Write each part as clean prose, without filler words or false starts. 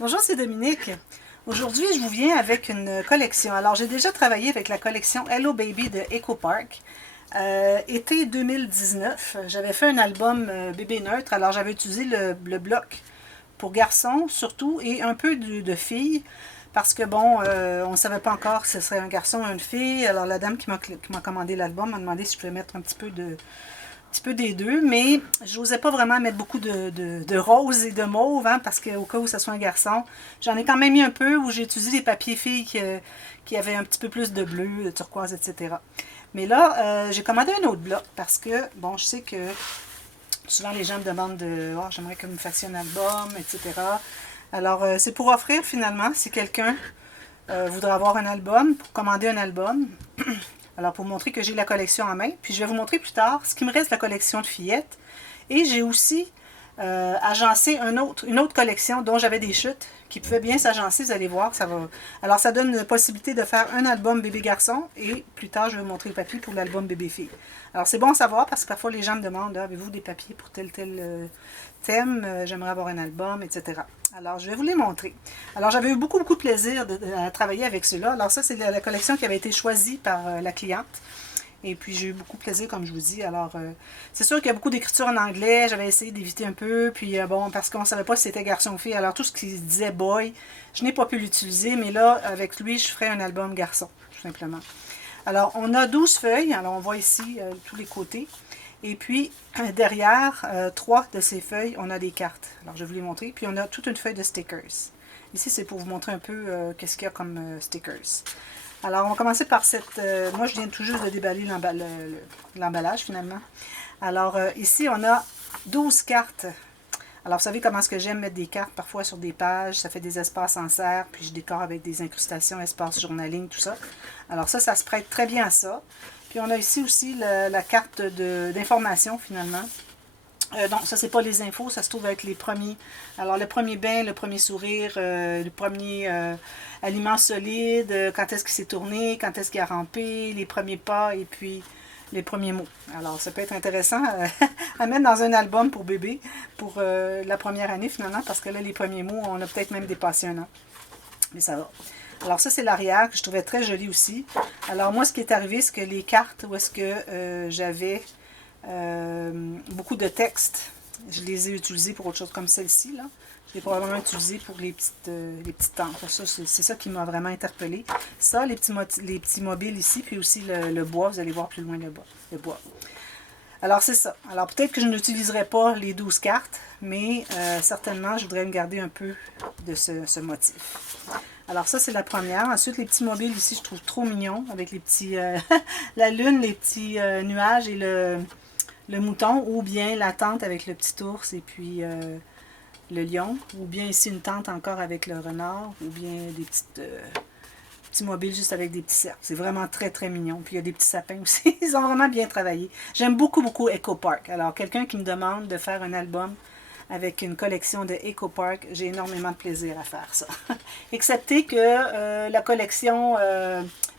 Bonjour, c'est Dominique. Aujourd'hui, je vous viens avec une collection. Alors, j'ai déjà travaillé avec la collection Hello Baby de EcoPark. Été 2019, j'avais fait un album bébé neutre. Alors, j'avais utilisé le bloc pour garçons surtout et un peu de filles. Parce que bon, on ne savait pas encore si ce serait un garçon ou une fille. Alors, la dame qui m'a commandé l'album m'a demandé si je pouvais mettre un petit peu des deux, mais je n'osais pas vraiment mettre beaucoup de rose et de mauve, hein, parce qu'au cas où ce soit un garçon, j'en ai quand même mis un peu où j'ai utilisé des papiers filles qui avaient un petit peu plus de bleu, de turquoise, etc. Mais là, j'ai commandé un autre bloc parce que, bon, je sais que souvent les gens me demandent de, oh, j'aimerais que vous me fassiez un album, etc. Alors, c'est pour offrir finalement, si quelqu'un voudrait avoir un album, pour commander un album. Alors, pour vous montrer que j'ai la collection en main. Puis, je vais vous montrer plus tard ce qui me reste de la collection de fillettes. Et j'ai aussi agencé une autre collection dont j'avais des chutes qui pouvaient bien s'agencer. Vous allez voir, ça va. Alors, ça donne la possibilité de faire un album bébé-garçon. Et plus tard, je vais vous montrer le papier pour l'album bébé-fille. Alors, c'est bon à savoir parce que parfois, les gens me demandent, avez-vous des papiers pour tel thème? J'aimerais avoir un album, etc. Alors, je vais vous les montrer. Alors, j'avais eu beaucoup de plaisir à travailler avec ceux-là. Alors, ça, c'est la collection qui avait été choisie par la cliente. Et puis, j'ai eu beaucoup de plaisir, comme je vous dis. Alors, c'est sûr qu'il y a beaucoup d'écriture en anglais. J'avais essayé d'éviter un peu. Puis, bon, parce qu'on ne savait pas si c'était garçon ou fille. Alors, tout ce qui disait boy, je n'ai pas pu l'utiliser. Mais là, avec lui, je ferai un album garçon, tout simplement. Alors, on a 12 feuilles. Alors, on voit ici tous les côtés. Et puis, derrière, 3 de ces feuilles, on a des cartes. Alors, je vais vous les montrer. Puis, on a toute une feuille de stickers. Ici, c'est pour vous montrer un peu qu'est-ce qu'il y a comme stickers. Alors, on va commencer par cette... moi, je viens tout juste de déballer l'emballage, finalement. Alors, ici, on a 12 cartes. Alors, vous savez comment est-ce que j'aime mettre des cartes parfois sur des pages. Ça fait des espaces en serre, puis je décore avec des incrustations, espaces journaling, tout ça. Alors, ça se prête très bien à ça. Puis, on a ici aussi la carte d'information, finalement. Non, ça, c'est pas les infos, ça se trouve avec les premiers. Alors, le premier bain, le premier sourire, le premier aliment solide, quand est-ce qu'il s'est tourné, quand est-ce qu'il a rampé, les premiers pas et puis les premiers mots. Alors, ça peut être intéressant à mettre dans un album pour bébé pour la première année, finalement, parce que là, les premiers mots, on a peut-être même dépassé un an. Mais ça va. Alors, ça, c'est l'arrière que je trouvais très joli aussi. Alors, moi, ce qui est arrivé, c'est que les cartes où est-ce que j'avais beaucoup de textes. Je les ai utilisés pour autre chose comme celle-ci. Là. Je l'ai probablement utilisé pour les petites tentes. C'est ça qui m'a vraiment interpellée. Ça, les petits mobiles ici, puis aussi le bois. Vous allez voir plus loin le bois. Alors, c'est ça. Alors, peut-être que je n'utiliserai pas les 12 cartes, mais certainement, je voudrais me garder un peu de ce motif. Alors, ça, c'est la première. Ensuite, les petits mobiles ici, je trouve trop mignons, avec les petits... la lune, les petits nuages et le mouton, ou bien la tente avec le petit ours et puis le lion, ou bien ici une tente encore avec le renard, ou bien des petits mobiles juste avec des petits cercles. C'est vraiment très, très mignon. Puis il y a des petits sapins aussi. Ils ont vraiment bien travaillé. J'aime beaucoup EcoPark. Alors, quelqu'un qui me demande de faire un album avec une collection de EcoPark, j'ai énormément de plaisir à faire ça. Excepté que la collection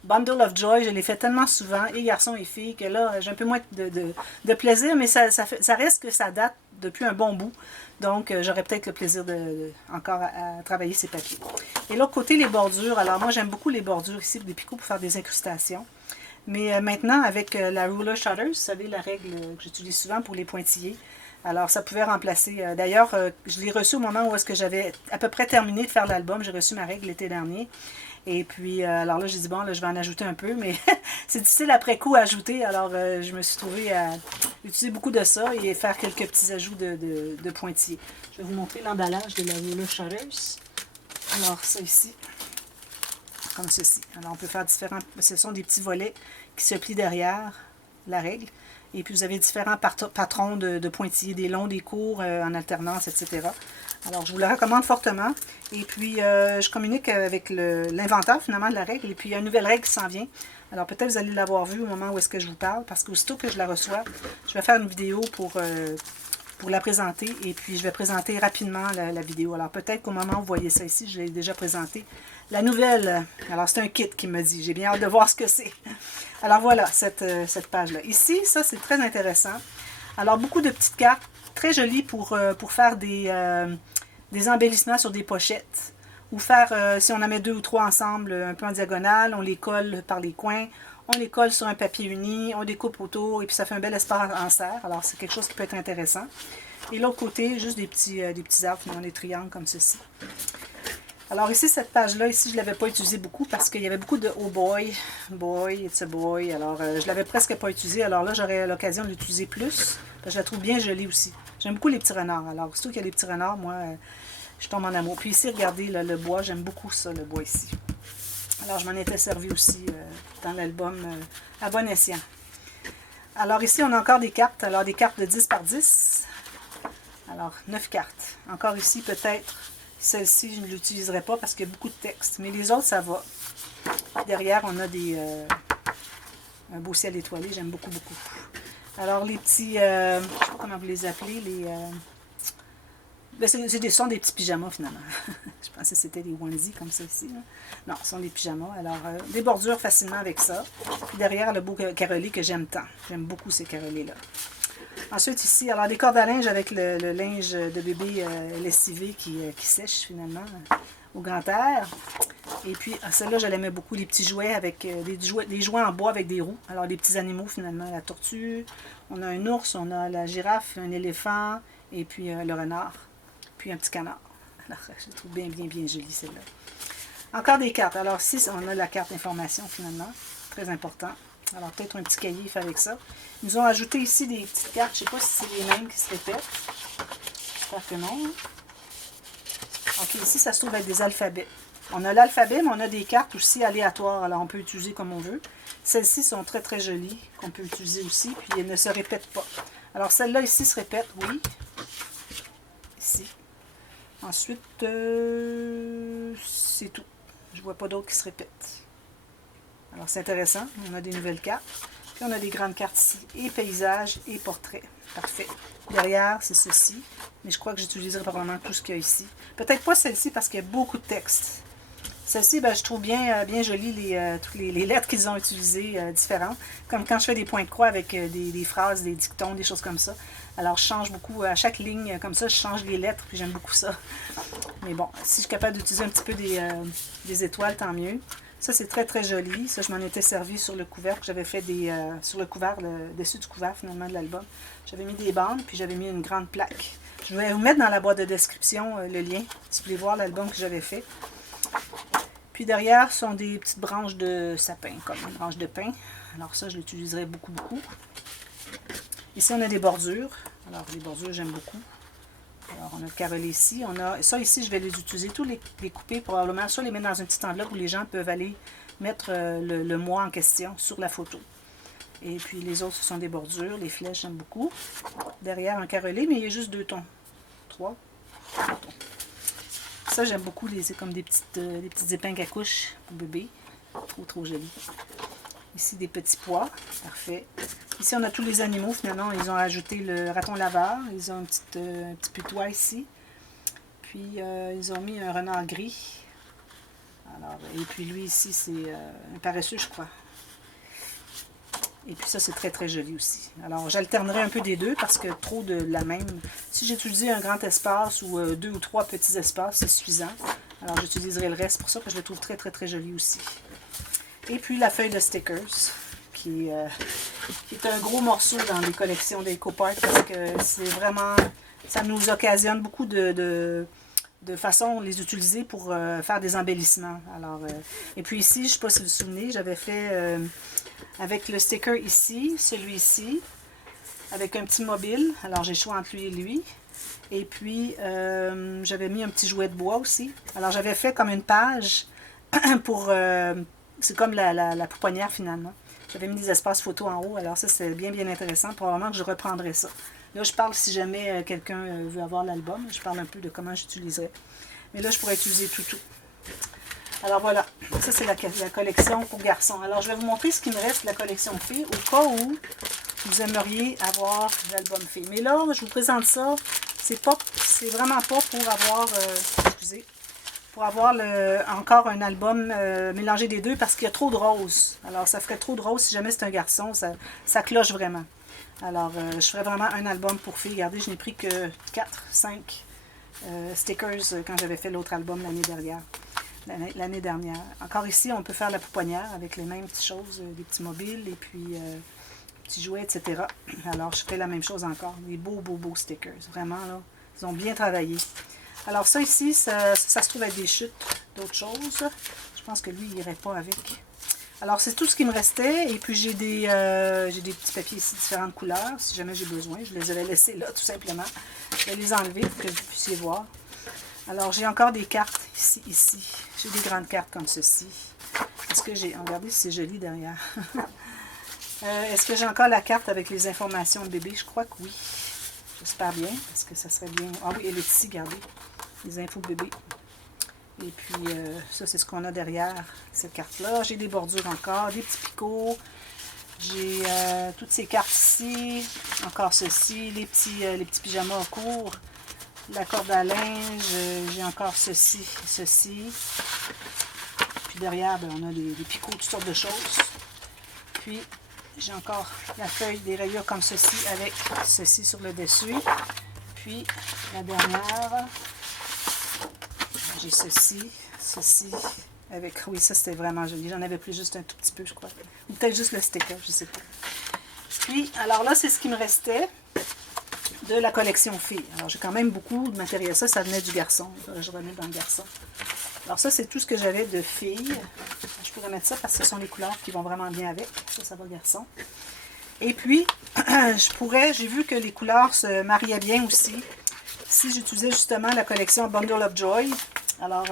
Bundle of Joy, je l'ai fait tellement souvent, et garçons et filles, que là, j'ai un peu moins de plaisir, mais ça reste que ça date depuis un bon bout. Donc, j'aurais peut-être le plaisir encore à travailler ces papiers. Et l'autre côté, les bordures. Alors, moi, j'aime beaucoup les bordures ici, des picots pour faire des incrustations. Mais maintenant, avec la Ruler Shutter, vous savez, la règle que j'utilise souvent pour les pointillés, alors, ça pouvait remplacer. D'ailleurs, je l'ai reçu au moment où est-ce que j'avais à peu près terminé de faire l'album. J'ai reçu ma règle l'été dernier. Et puis, alors là, j'ai dit, bon, là, je vais en ajouter un peu, mais c'est difficile après coup à ajouter. Alors, je me suis trouvée à utiliser beaucoup de ça et faire quelques petits ajouts de pointillés. Je vais vous montrer l'emballage de la Ruler Shutters. Alors, ça ici, comme ceci. Alors, on peut faire différents... Ce sont des petits volets qui se plient derrière la règle. Et puis, vous avez différents patrons de pointillés, des longs, des courts, en alternance, etc. Alors, je vous le recommande fortement. Et puis, je communique avec l'inventeur, finalement, de la règle. Et puis, il y a une nouvelle règle qui s'en vient. Alors, peut-être vous allez l'avoir vue au moment où est-ce que je vous parle, parce qu'aussitôt que je la reçois, je vais faire une vidéo pour la présenter. Et puis, je vais présenter rapidement la vidéo. Alors, peut-être qu'au moment où vous voyez ça ici, je l'ai déjà présenté. La nouvelle, alors c'est un kit qui me dit. J'ai bien hâte de voir ce que c'est. Alors, voilà, cette page-là. Ici, ça, c'est très intéressant. Alors, beaucoup de petites cartes, très jolies pour faire des embellissements sur des pochettes. Ou faire, si on en met 2 ou 3 ensemble, un peu en diagonale, on les colle par les coins. On les colle sur un papier uni, on découpe autour et puis ça fait un bel espace en serre. Alors c'est quelque chose qui peut être intéressant. Et l'autre côté, juste des petits arbres, des triangles comme ceci. Alors ici, cette page-là, ici, je ne l'avais pas utilisée beaucoup parce qu'il y avait beaucoup de oh boy, boy, it's a boy. Alors je ne l'avais presque pas utilisée. Alors là, j'aurais l'occasion de l'utiliser plus. Parce que je la trouve bien jolie aussi. J'aime beaucoup les petits renards. Alors surtout qu'il y a des petits renards, moi, je tombe en amour. Puis ici, regardez là, le bois, j'aime beaucoup ça, le bois ici. Alors, je m'en étais servi aussi dans l'album à bon escient. Alors, ici, on a encore des cartes. Alors, des cartes de 10 par 10. Alors, 9 cartes. Encore ici, peut-être, celle-ci, je ne l'utiliserai pas parce qu'il y a beaucoup de texte. Mais les autres, ça va. Derrière, on a un beau ciel étoilé. J'aime beaucoup, beaucoup. Alors, les petits, je ne sais pas comment vous les appelez, ben, ce sont des petits pyjamas, finalement. Je pensais que c'était des onesies comme ça ici. Là. Non, ce sont des pyjamas. Alors, des bordures facilement avec ça. Puis derrière, le beau carrelé que j'aime tant. J'aime beaucoup ces carrelés-là. Ensuite, ici, alors des cordes à linge avec le linge de bébé lessivé qui sèche, finalement, au grand air. Et puis, celle-là, je l'aimais beaucoup. Les petits jouets avec des jouets en bois avec des roues. Alors, les petits animaux, finalement. La tortue, on a un ours, on a la girafe, un éléphant, et puis le renard. Puis un petit canard. Alors, je trouve bien, bien, bien jolie celle-là. Encore des cartes. Alors, ici, on a la carte d'information, finalement. Très important. Alors, peut-être un petit cahier fait avec ça. Ils nous ont ajouté ici des petites cartes. Je ne sais pas si c'est les mêmes qui se répètent. J'espère que non. OK, ici, ça se trouve avec des alphabets. On a l'alphabet, mais on a des cartes aussi aléatoires. Alors, on peut utiliser comme on veut. Celles-ci sont très, très jolies, qu'on peut utiliser aussi. Puis, elles ne se répètent pas. Alors, celle-là, ici, se répète, oui. Ici. Ensuite, c'est tout. Je ne vois pas d'autres qui se répètent. Alors, c'est intéressant. On a des nouvelles cartes. Puis, on a des grandes cartes ici. Et paysages et portraits. Parfait. Derrière, c'est ceci. Mais je crois que j'utiliserai probablement tout ce qu'il y a ici. Peut-être pas celle-ci parce qu'il y a beaucoup de texte. Celle-ci, ben, je trouve bien, bien jolie toutes les lettres qu'ils ont utilisées différentes. Comme quand je fais des points de croix avec des phrases, des dictons, des choses comme ça. Alors, je change beaucoup. À chaque ligne, comme ça, je change les lettres. Puis, j'aime beaucoup ça. Mais bon, si je suis capable d'utiliser un petit peu des étoiles, tant mieux. Ça, c'est très, très joli. Ça, je m'en étais servi sur le couvercle. J'avais fait sur le couvert, le dessus du couvert, finalement, de l'album. J'avais mis des bandes, puis j'avais mis une grande plaque. Je vais vous mettre dans la boîte de description le lien, si vous voulez voir l'album que j'avais fait. Puis derrière sont des petites branches de sapin, comme une branche de pin. Alors ça, je l'utiliserai beaucoup, beaucoup. Ici, on a des bordures. Alors, les bordures, j'aime beaucoup. Alors, on a le carrelé ici. On a ça ici, je vais les utiliser, tous les couper probablement. Soit les mettre dans une petite enveloppe où les gens peuvent aller mettre le mois en question sur la photo. Et puis, les autres, ce sont des bordures. Les flèches, j'aime beaucoup. Derrière, un carrelé, mais il y a juste 2 tons. 3 tons. Ça, j'aime beaucoup. C'est comme des petites épingles à couche pour bébé. Trop, trop joli. Ici, des petits pois. Parfait. Ici, on a tous les animaux. Finalement, ils ont ajouté le raton laveur. Ils ont un petit putois ici. Puis, ils ont mis un renard gris. Alors, et puis, lui, ici, c'est un paresseux, je crois. Et puis ça, c'est très, très joli aussi. Alors, j'alternerai un peu des deux parce que trop de la même... Si j'utilisais un grand espace ou 2 ou 3 petits espaces, c'est suffisant. Alors, j'utiliserai le reste. C'est pour ça que je le trouve très, très, très joli aussi. Et puis, la feuille de stickers, qui est un gros morceau dans les collections d'EcoPark parce que c'est vraiment... Ça nous occasionne beaucoup de façon de les utiliser pour faire des embellissements. Alors, et puis ici, je ne sais pas si vous vous souvenez, j'avais fait avec le sticker ici, celui-ci, avec un petit mobile. Alors, j'ai le choix entre lui et lui. Et puis, j'avais mis un petit jouet de bois aussi. Alors, j'avais fait comme une page pour... c'est comme la pouponnière, finalement. J'avais mis des espaces photos en haut. Alors, ça, c'est bien, bien intéressant. Probablement que je reprendrai ça. Là, je parle si jamais quelqu'un veut avoir l'album. Je parle un peu de comment j'utiliserai. Mais là, je pourrais utiliser tout. Alors voilà, ça c'est la collection pour garçons. Alors je vais vous montrer ce qui me reste de la collection filles au cas où vous aimeriez avoir l'album filles. Mais là, je vous présente ça, c'est vraiment pas pour avoir, encore un album mélangé des deux parce qu'il y a trop de roses. Alors ça ferait trop de roses si jamais c'est un garçon, ça cloche vraiment. Alors je ferais vraiment un album pour filles. Regardez, je n'ai pris que 4, 5 stickers quand j'avais fait l'autre album l'année dernière. Encore ici, on peut faire la pouponnière avec les mêmes petites choses, des petits mobiles et puis petits jouets, etc. Alors, je fais la même chose encore. Des beaux stickers. Vraiment, là, ils ont bien travaillé. Alors, ça ici, ça se trouve avec des chutes d'autres choses. Je pense que lui, il n'irait pas avec. Alors, c'est tout ce qui me restait. Et puis, j'ai des petits papiers ici, différentes couleurs, si jamais j'ai besoin. Je les avais laissés là, tout simplement. Je vais les enlever pour que vous puissiez voir. Alors, j'ai encore des cartes ici. J'ai des grandes cartes comme ceci. Est-ce que j'ai... Regardez si c'est joli derrière. Est-ce que j'ai encore la carte avec les informations de bébé? Je crois que oui. J'espère bien, parce que ça serait bien... Ah oui, elle est ici, regardez. Les infos de bébé. Et puis, ça, c'est ce qu'on a derrière cette carte-là. J'ai des bordures encore, des petits picots. J'ai toutes ces cartes ici. Encore ceci, les petits pyjamas courts. La corde à linge. J'ai encore ceci. Puis derrière, ben, on a des picots, toutes sortes de choses. Puis, j'ai encore la feuille des rayures comme ceci avec ceci sur le dessus. Puis, la dernière, j'ai ceci avec... Oui, ça c'était vraiment joli. J'en avais plus juste un tout petit peu, je crois. Ou peut-être juste le sticker, je sais pas. Puis, alors là, c'est ce qui me restait de la collection filles. Alors, j'ai quand même beaucoup de matériel. Ça venait du garçon. Je remets dans le garçon. Alors ça, c'est tout ce que j'avais de filles. Je pourrais mettre ça parce que ce sont les couleurs qui vont vraiment bien avec. Ça va garçon. Et puis, j'ai vu que les couleurs se mariaient bien aussi. Si j'utilisais justement la collection Bundle of Joy. Alors,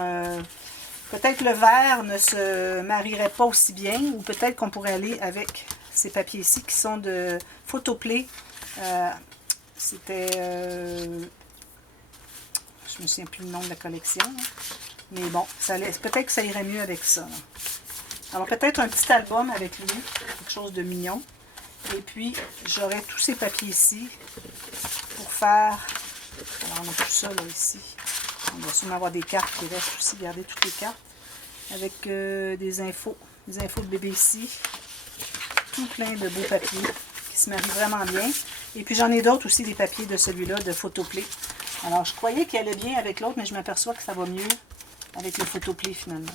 peut-être le vert ne se marierait pas aussi bien. Ou peut-être qu'on pourrait aller avec ces papiers ici qui sont de Photoplay. C'était... je me souviens plus le nom de la collection. Mais bon, peut-être que ça irait mieux avec ça. Là. Alors peut-être un petit album avec lui, quelque chose de mignon. Et puis, j'aurai tous ces papiers ici pour faire... Alors on a tout ça là ici. On va sûrement avoir des cartes qui restent aussi. Regardez toutes les cartes. Avec des infos de bébé ici. Tout plein de beaux papiers qui se marient vraiment bien. Et puis j'en ai d'autres aussi, des papiers de celui-là, de Photoplay. Alors je croyais qu'il allait bien avec l'autre, mais je m'aperçois que ça va mieux avec le Photoplay finalement.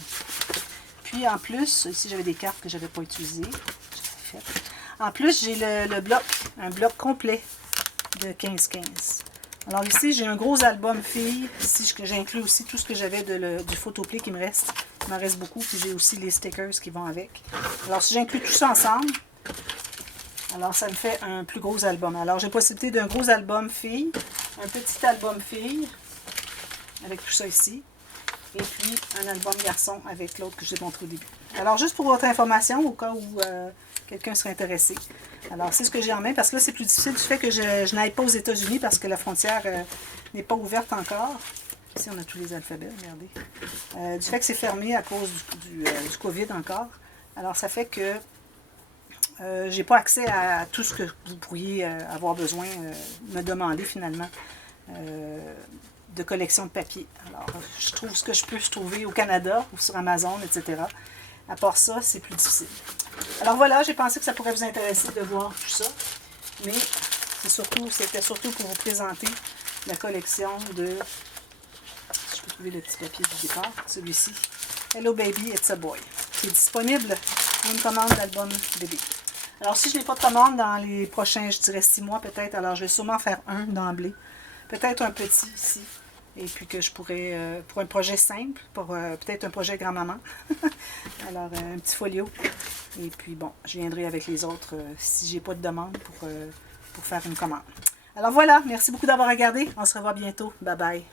Puis en plus, ici j'avais des cartes que je n'avais pas utilisées. En plus, j'ai le bloc, un bloc complet de 15-15. Alors ici, j'ai un gros album filles. Ici, j'inclus aussi tout ce que j'avais du Photoplay qui me reste. Il m'en reste beaucoup. Puis j'ai aussi les stickers qui vont avec. Alors si j'inclus tout ça ensemble, alors ça me fait un plus gros album. Alors j'ai possibilité d'un gros album filles, un petit album filles, avec tout ça ici. Et puis un album garçon avec l'autre que j'ai montré au début. Alors juste pour votre information, au cas où quelqu'un serait intéressé. Alors c'est ce que j'ai en main, parce que là c'est plus difficile du fait que je n'aille pas aux États-Unis parce que la frontière n'est pas ouverte encore. Ici on a tous les alphabets, regardez. Du fait que c'est fermé à cause du COVID encore. Alors ça fait que j'ai pas accès à tout ce que vous pourriez avoir besoin, me demander finalement. De collection de papier. Alors, je trouve ce que je peux trouver au Canada ou sur Amazon, etc. À part ça, c'est plus difficile. Alors voilà, j'ai pensé que ça pourrait vous intéresser de voir tout ça. Mais c'était surtout pour vous présenter la collection de... Si je peux trouver le petit papier du départ, celui-ci. Hello Baby, It's a Boy. Qui est disponible pour une commande d'album bébé. Alors si je n'ai pas de commande dans les prochains, je dirais 6 mois peut-être, alors je vais sûrement faire un d'emblée. Peut-être un petit ici. Et puis que je pourrais, pour un projet simple, pour peut-être un projet grand-maman. Alors, un petit folio. Et puis, bon, je viendrai avec les autres si j'ai pas de demande pour faire une commande. Alors voilà, merci beaucoup d'avoir regardé. On se revoit bientôt. Bye bye.